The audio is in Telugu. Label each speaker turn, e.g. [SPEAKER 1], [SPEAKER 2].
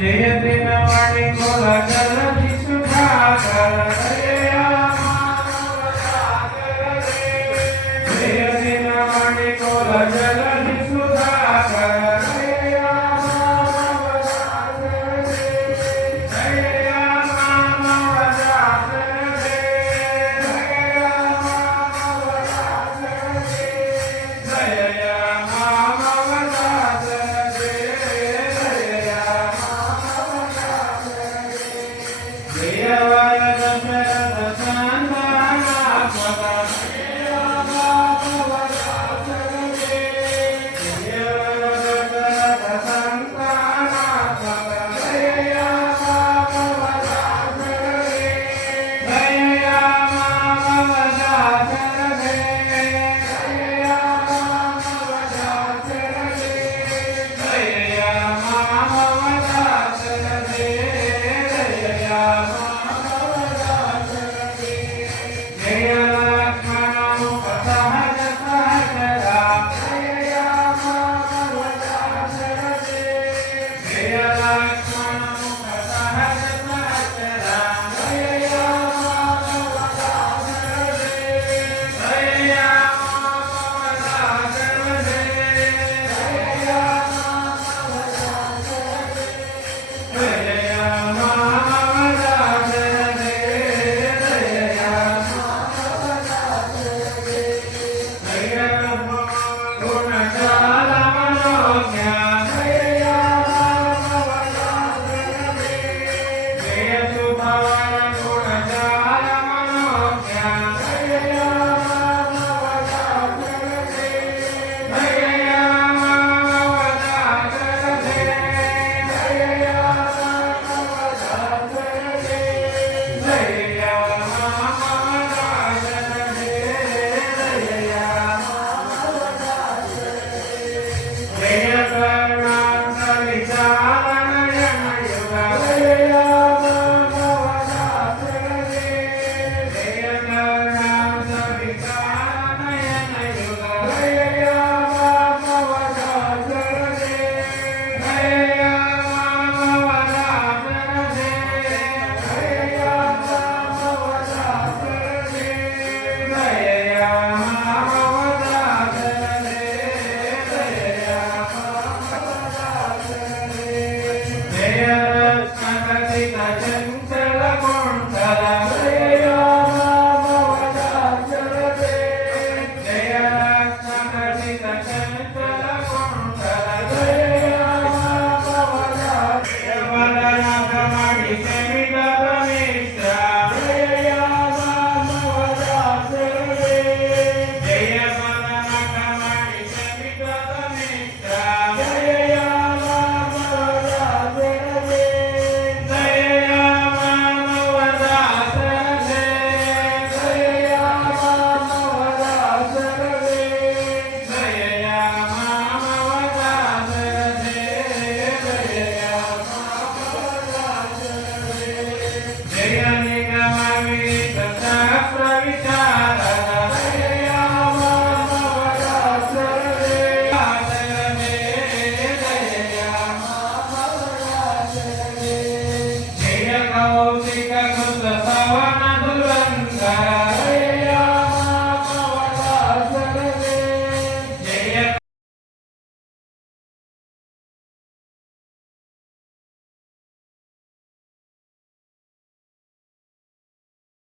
[SPEAKER 1] జయ దిన వాణి కొలగల విశుభాకర Amen.